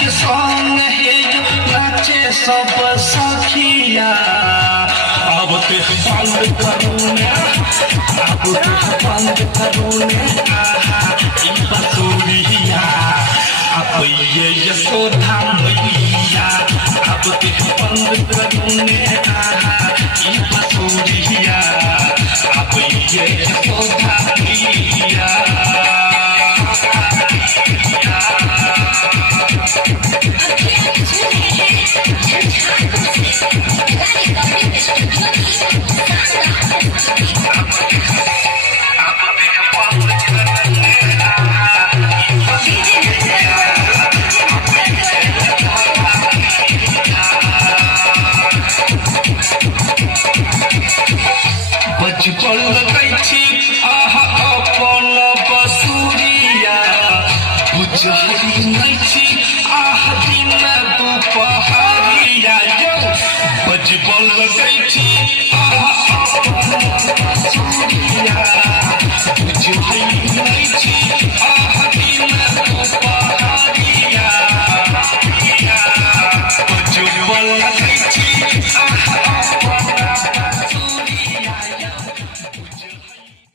के संग हे नाचे सब सखिया अब ते बंद करू ने अब ते बंद करू ने आहा ई बसुरिया अब ये यशोदा मैया अब ते बंद करू ने आहा ई बसुरिया अब ये यशोदा मैया बचपन कैची आहा अपन बसुरिया बुझाई नैची आहा दिन दुपहरिया बचपन कैची आहा अपन बसुरिया बुझाई नैची आहा दिन दुपहरिया बचपन